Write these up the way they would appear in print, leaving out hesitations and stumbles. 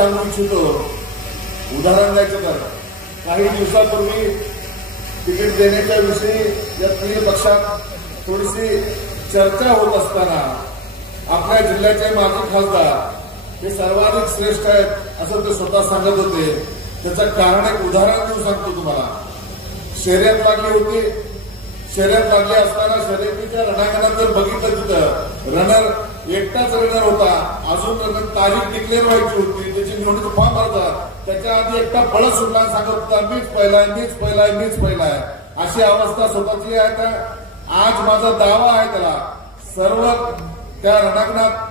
सांगू इच्छितो. उदाहरण द्यायचं तर काही दिवसापूर्वी तिकीट देण्याच्या विषयी या तीन पक्षात थोडीशी चर्चा होत असताना आपल्या जिल्ह्याचे माजी खासदार हे सर्वाधिक श्रेष्ठ आहेत असं ते स्वतः सांगत होते. त्याचं कारण एक उदाहरण देऊन सांगतो तुम्हाला. शर्यत लागली होती. शर्यत लागली असताना शर्यतीच्या रणांगणात जर बघितलं तिथं रनर एकटाच रनर होता. अजून रनर तारीख डिक्लेअर व्हायची होती. त्याची निवडणूक फॉर्म भरता. त्याच्या आधी एकटा पळत सुटला आणि सांगत होता मीच पहिलाय मीच पहिलाय मीच पहिलाय. अशी अवस्था स्वतःची आहे. का आज माझा दावा आहे त्याला सर्व त्या रणांगणात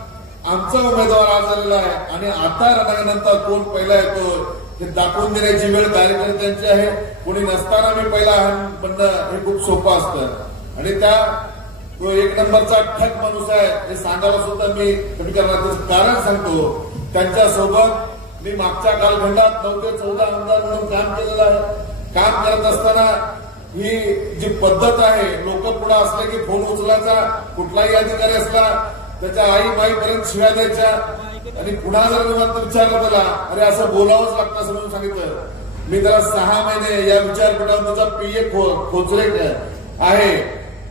आमचा उमेदवार आज आलेला आहे आणि आता रणांगणानंतर कोण पहिला येतो हे दाखवून देण्याची वेळ कार्यकर्त्यांची आहे. कोणी नसताना मी पहिला म्हणणं हे खूप सोपं असतं आणि त्या तो एक नंबरचा ठक माणूस आहे हे सांगायला सुद्धा मी कमी करण्याचं कारण सांगतो. त्यांच्यासोबत मी मागच्या कालखंडात 9 ते 14 आमदार म्हणून काम केलेलं आहे. काम करत असताना ही जी पद्धत आहे लोक पुढे असले की फोन उचलायचा कुठलाही अधिकारी असला त्याच्या आई माईपर्यंत शिव्या द्यायच्या आणि पुन्हा जर विचारलं त्याला अरे असं बोलावंच लागतं असं म्हणून सांगितलं. मी त्याला 6 महिने या विचारपीठावर त्याचा पीए खोचले आहे.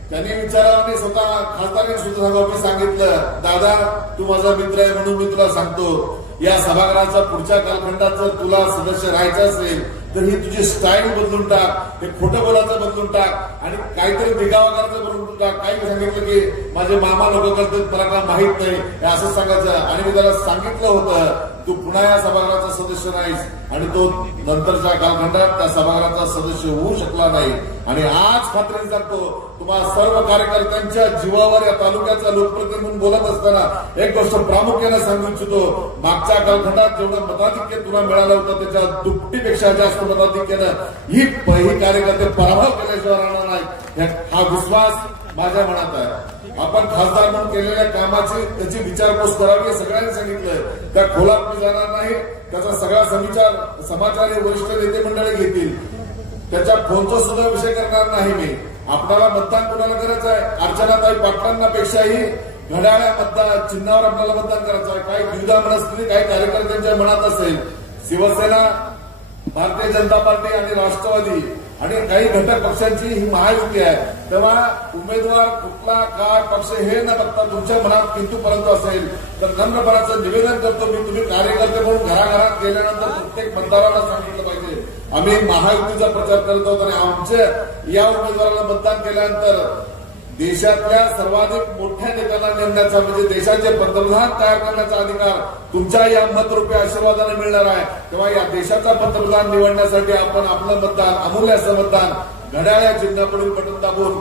त्यांनी विचारावं स्वतः खासदारांनी सुद्धा सांगावं. मी सांगितलं दादा तू माझा मित्र आहे म्हणून मी तुला सांगतो या सभागृहाचा पुढच्या कालखंडात जर तुला सदस्य राहायचं असेल तर ही तुझी स्टाईल बदलून टाक. हे खोटं बोलायचं बदलून टाक आणि काहीतरी दिगावा करायचं बदलून टाक. काही सांगितलं की माझे मामा लोक करतात मला काय माहित नाही हे असं सांगायचं. आणि मी त्याला सांगितलं होतं तू पुन्हा या सभागृहाचा सदस्य नाहीस आणि तो नंतरच्या कालखंडात त्या सभागृहाचा सदस्य होऊ शकला नाही. आणि आज खात्रीने सांगतो तुम्हाला सर्व कार्यकर्त्यांच्या जीवावर या तालुक्याचा लोकप्रतिनिधी म्हणून बोलत असताना एक गोष्ट प्रामुख्याने सांगू इच्छितो. मागच्या कालखंडात जेवढं मताधिक्य तुला मिळालं होतं त्याच्या दुपटीपेक्षा जास्त मताधिक्यानं ही कार्यकर्ते पराभव केल्याशिवाय राहणार नाही हा विश्वास माझ्या मनात आहे. आपण खासदार म्हणून केलेल्या कामाची त्याची विचारपूस करावी सगळ्यांनी सांगितलं. त्या खोलात मी जाणार नाही. त्याचा सगळा समाचार हे वरिष्ठ नेते मंडळी घेतील. त्याच्या फोनचा सुद्धा विषय करणार नाही मी. आपल्याला मतदान कोणाला करायचं आहे अर्चनाताई पाटलांना पेक्षाही घड्याळ्या मतदान चिन्हावर आपल्याला मतदान करायचं आहे. काही द्विधा मनस्थिती काही कार्यकर्त्यांच्या मनात असेल. शिवसेना भारतीय जनता पार्टी आणि राष्ट्रवादी आणि काही घटक पक्षांची ही महायुती आहे. तेव्हा उमेदवार कुठला काय पक्ष हे न बघता तुमच्या मनात किंतु परंतु असेल तर नम्रपणाचं निवेदन करतो मी. तुम्ही कार्यकर्ते म्हणून घराघरात गेल्यानंतर प्रत्येक मतदाराला सांगितलं पाहिजे आम्ही महायुतीचा प्रचार करत आहोत आणि आमच्या या उमेदवाराला मतदान केल्यानंतर देशातल्या सर्वाधिक मोठ्या नेत्यांना नेमण्याचा म्हणजे देशाचे पंतप्रधान तयार करण्याचा अधिकार तुमच्या या मतरूपी आशीर्वादाने मिळणार आहे. तेव्हा या देशाचा पंतप्रधान निवडण्यासाठी आपण आपलं मतदान अमूल्य असं मतदान घड्याळ्या चिन्हापुढील बटन दाबून